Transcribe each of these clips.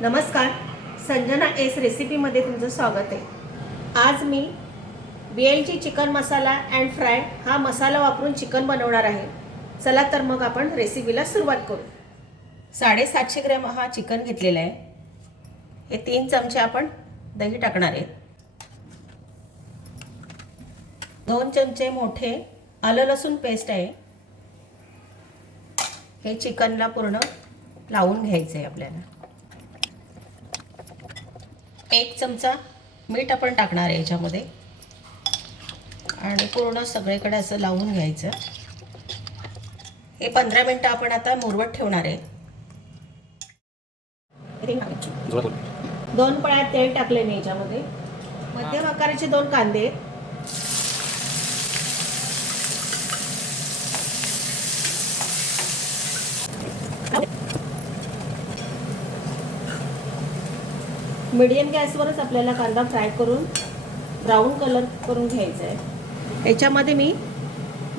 नमस्कार, संजना एस रेसिपीमध्ये तुमचं स्वागत आहे। आज मी BLG chicken masala and fry हा मसाला वापरून चिकन बनवणार आहे। चला तर मग आपण रेसिपीला सुरुवात करू। 750 ग्रॅम हा चिकन घेतलेला आहे। हे 3 चमचे आपण दही टाकणार आहे। 2 चमचे मोठे आलं लसूण पेस्ट आहे। हे चिकनला पूर्ण लावून घ्यायचे आहे आपल्याला। 1 चमचा मीठ आपण टाकणार आहे याच्यामध्ये आणि पूर्ण सगळीकडे असं लावून घ्यायचं। हे 15 मिनिटं आपण आता मुरवत ठेवणार आहे। 2 पळ्या तेल टाकले मी याच्यामध्ये। मध्यम आकाराचे 2 कांदे, मीडियम गॅसवरच आपल्याला कांदा फ्राय करून ब्राऊन कलर करून घ्यायचा आहे। याच्यामध्ये मी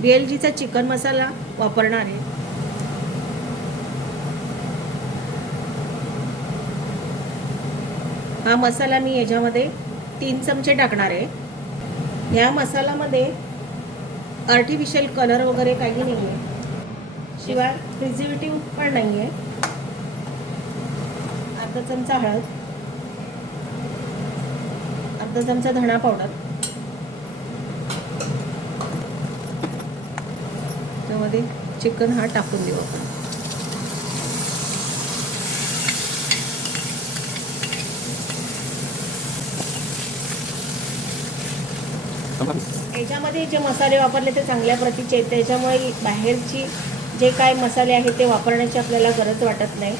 BLGचा चिकन मसाला वापरणार आहे। हा मसाला मी याच्यामध्ये 3 चमचे टाकणार आहे। या मसाल्यामध्ये आर्टिफिशियल कलर वगैरे काही नाही आहे, शिवाय प्रिझर्वेटिव्ह पण नाही आहे। अर्धा चमचा हळद, अर्धा चमचा धणा पावडर, त्यामध्ये चिकन हा टाकून देऊ आपण। याच्यामध्ये जे मसाले वापरले ते चांगल्या प्रतीचे आहेत, त्याच्यामुळे बाहेरची जे काय मसाले आहेत ते वापरण्याची आपल्याला गरज वाटत नाही।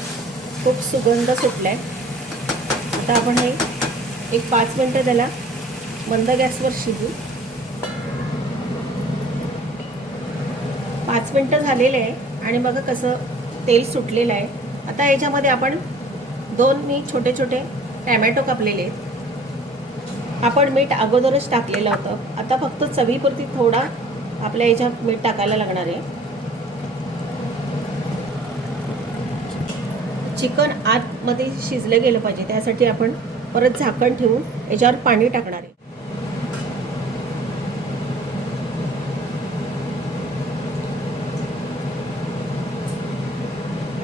खूप सुगंध सुटलाय। आता आपण हे 5 मिनिटं त्याला मंद गॅसवर शिजू। 5 मिनिटं झालेले आहे आणि बघा कसं तेल सुटलेलं आहे। आता याच्यामध्ये आपण 2 मी छोटे छोटे टोमॅटो कापलेले आहेत। आपण मीठ अगोदरच टाकलेलं होतं, आता फक्त चवीपुरती थोडा आपल्या याच्यात मीठ टाकायला लागणार आहे। चिकन आतमध्ये शिजलं गेलं पाहिजे, त्यासाठी आपण परत झाकण ठेवून याच्यावर पाणी टाकणार आहे।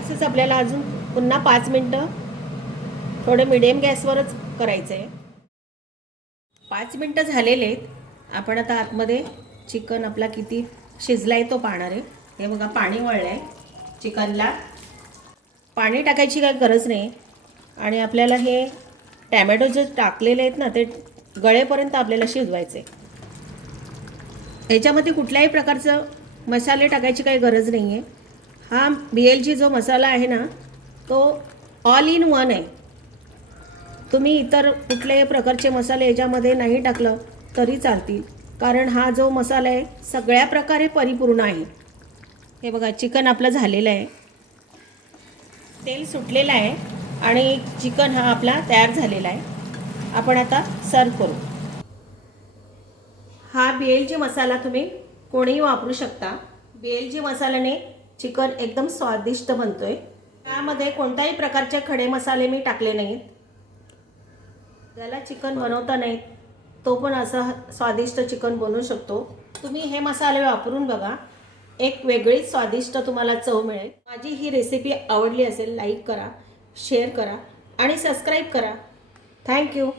असंच आपल्याला अजून पुन्हा 5 मिनिटं थोडे मीडियम गॅसवरच करायचं आहे। 5 मिनिटं झालेले आहेत। आपण आता आतमध्ये चिकन आपला किती शिजला आहे तो पाहणार आहे। हे बघा पाणी वळलं आहे चिकनला। पाणी टाकायची काही गरज नाही आणि आपल्याला हे टोमॅटो जे टाकलेले आहेत ना ते गळेपर्यंत आपल्याला शिजवायचे। याच्यामध्ये कुठल्याही प्रकारचं मसाले टाकायची काही गरज नाही आहे। हा BLG जो मसाला आहे ना तो ऑल इन वन आहे। तुम्ही इतर कुठल्याही प्रकारचे मसाले याच्यामध्ये नाही टाकलं तरी चालतील, कारण हा जो मसाला आहे सगळ्या प्रकारे परिपूर्ण आहे। हे बघा चिकन आपलं झालेलं आहे, तेल सुटलेलं आहे आणि चिकन हा आपला तयार झालेला आहे। आपण आता सर्व करू। हा BLG मसाला तुम्ही कोणीही वापरू शकता। BLG मसाल्याने चिकन एकदम स्वादिष्ट बनतोय। त्यामध्ये कोणत्याही प्रकारचे खडे मसाले मी टाकले नाहीत। त्याला चिकन बनवता नाही तो पण असं स्वादिष्ट चिकन बनवू शकतो। तुम्ही हे मसाले वापरून बघा, एक वेगळीच स्वादिष्ट तुम्हाला चव मिळेल। माझी ही रेसिपी आवडली असेल लाईक करा, शेअर करा आणि सबस्क्राईब करा। थँक्यू।